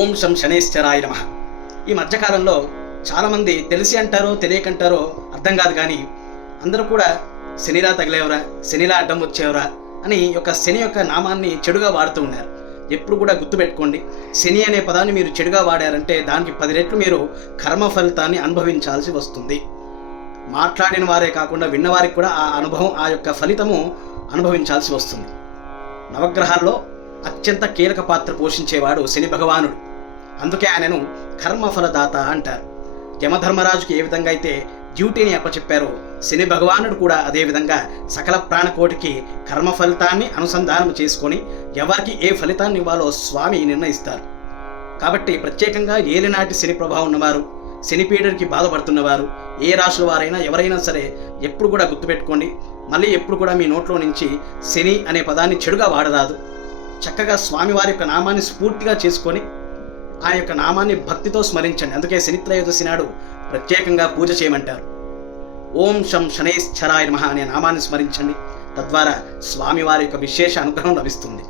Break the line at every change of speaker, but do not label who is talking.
ఓం శం శనేశ్వరాయ నమ. ఈ మధ్యకాలంలో చాలామంది తెలిసి అంటారో తెలియకంటారో అర్థం కాదు కానీ అందరూ కూడా శనిలా తగిలేవరా శనిలా అడ్డం వచ్చేవరా అని యొక్క శని యొక్క నామాన్ని చెడుగా వాడుతూ ఉన్నారు. ఎప్పుడు కూడా గుర్తుపెట్టుకోండి శని అనే పదాన్ని మీరు చెడుగా వాడారంటే దానికి పది రెట్లు మీరు కర్మ ఫలితాన్ని అనుభవించాల్సి వస్తుంది. మాట్లాడిన వారే కాకుండా విన్నవారికి కూడా ఆ అనుభవం ఆ యొక్క ఫలితము అనుభవించాల్సి వస్తుంది. నవగ్రహాల్లో అత్యంత కీలక పాత్ర పోషించేవాడు శని భగవానుడు. అందుకే ఆయనను కర్మఫలదాత అంటారు. యమధర్మరాజుకి ఏ విధంగా అయితే డ్యూటీని అప్పచెప్పారో శని భగవానుడు కూడా అదే విధంగా సకల ప్రాణకోటికి కర్మ ఫలితాన్ని అనుసంధానం చేసుకొని ఎవరికి ఏ ఫలితాన్ని ఇవ్వాలో స్వామి నిర్ణయిస్తారు. కాబట్టి ప్రత్యేకంగా ఏలినాటి శని ప్రభావం ఉన్నవారు శనిపీడర్కి బాధపడుతున్నవారు ఏ రాశుల వారైనా ఎవరైనా సరే ఎప్పుడు కూడా గుర్తుపెట్టుకోండి. మళ్ళీ ఎప్పుడు కూడా మీ నోట్లో నుంచి శని అనే పదాన్ని చెడుగా వాడరాదు. చక్కగా స్వామివారి యొక్క నామాన్ని స్ఫూర్తిగా చేసుకొని ఆ యొక్క నామాన్ని భక్తితో స్మరించండి. అందుకే శనిత్రయోదశి నాడు ప్రత్యేకంగా పూజ చేయమంటారు. ఓం శం శనైశ్చరాయ నమః అనే నామాన్ని స్మరించండి. తద్వారా స్వామివారి యొక్క విశేష అనుగ్రహం లభిస్తుంది.